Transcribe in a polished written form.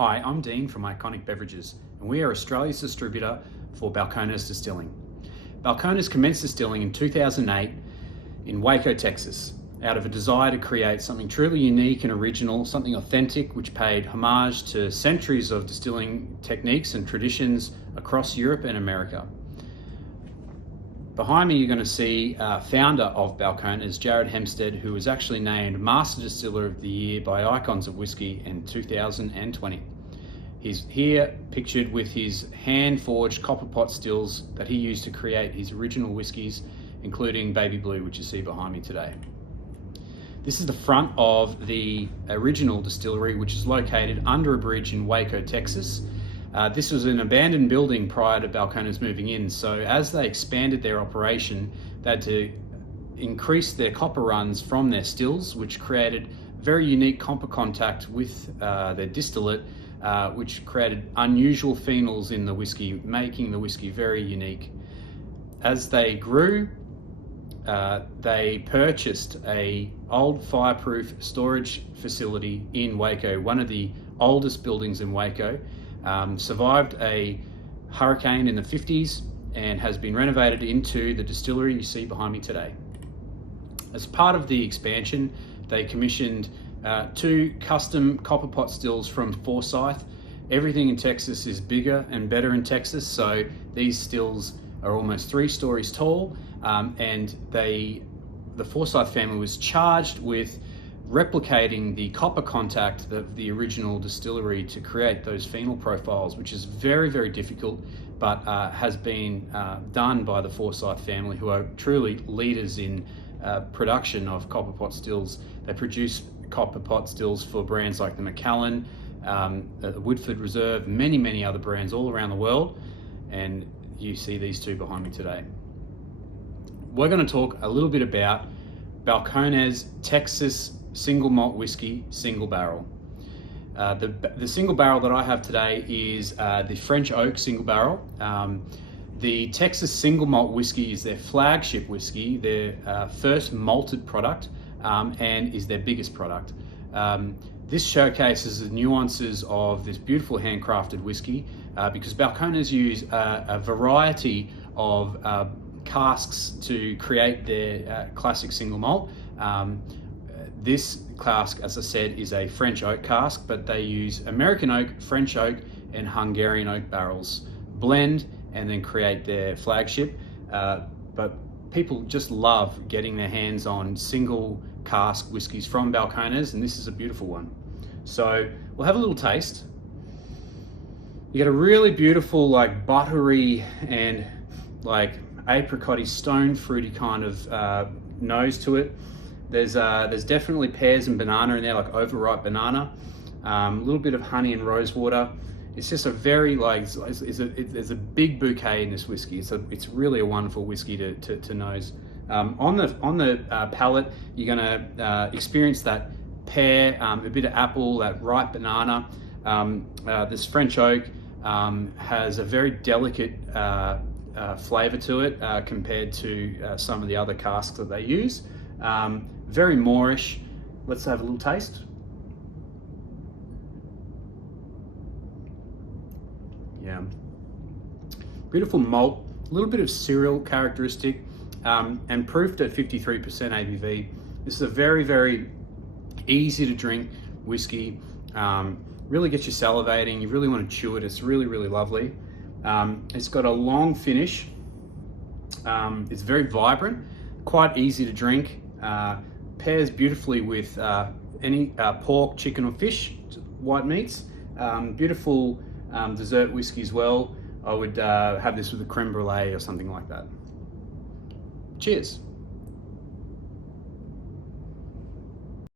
Hi, I'm Dean from Iconic Beverages, and we are Australia's distributor for Balcones Distilling. Balcones commenced distilling in 2008 in Waco, Texas, out of a desire to create something truly unique and original, something authentic which paid homage to centuries of distilling techniques and traditions across Europe and America. Behind me, you're going to see founder of Balcones, Jared Hempstead, who was actually named Master Distiller of the Year by Icons of Whiskey in 2020. He's here pictured with his hand-forged copper pot stills that he used to create his original whiskies, including Baby Blue, which you see behind me today. This is the front of the original distillery, which is located under a bridge in Waco, Texas. This was an abandoned building prior to Balcones moving in, so as they expanded their operation, they had to increase their copper runs from their stills, which created very unique copper contact with their distillate, which created unusual phenols in the whiskey, making the whiskey very unique. As they grew, they purchased an old fireproof storage facility in Waco, one of the oldest buildings in Waco. Survived a hurricane in the 50s and has been renovated into the distillery you see behind me today. As part of the expansion, they commissioned 2 custom copper pot stills from Forsyth. Everything in Texas is bigger and better in Texas, so these stills are almost 3 stories tall, and the Forsyth family was charged with replicating the copper contact of the original distillery to create those phenol profiles, which is very, very difficult, but has been done by the Forsyth family, who are truly leaders in production of copper pot stills. They produce copper pot stills for brands like the Macallan, the Woodford Reserve, many other brands all around the world, and you see these 2 behind me today. We're going to talk a little bit about Balcones Texas single malt whiskey, single barrel. The single barrel that I have today is the French Oak single barrel. The Texas single malt whiskey is their flagship whiskey, their first malted product, and is their biggest product. This showcases the nuances of this beautiful handcrafted whiskey because Balcones use a variety of casks to create their classic single malt. This cask, as I said, is a French oak cask, but they use American oak, French oak, and Hungarian oak barrels, blend, and then create their flagship. But people just love getting their hands on single cask whiskies from Balcones, and this is a beautiful one. So we'll have a little taste. You get a really beautiful, like buttery and like apricot-y, stone fruity kind of nose to it. There's definitely pears and banana in there, like overripe banana. A little bit of honey and rosewater. It's just a very there's a big bouquet in this whiskey. It's really a wonderful whiskey to nose. On the palate, you're gonna experience that pear, a bit of apple, that ripe banana. This French oak has a very delicate flavor to it compared to some of the other casks that they use. Very moorish. Let's have a little taste. Yeah, beautiful malt, a little bit of cereal characteristic, and proofed at 53% ABV. This is a very, very easy to drink whiskey. Really gets you salivating. You really want to chew it. It's really, really lovely. It's got a long finish. It's very vibrant, quite easy to drink. Pairs beautifully with any pork, chicken, or fish, white meats. Beautiful dessert whiskey as well. I would have this with a creme brulee or something like that. Cheers.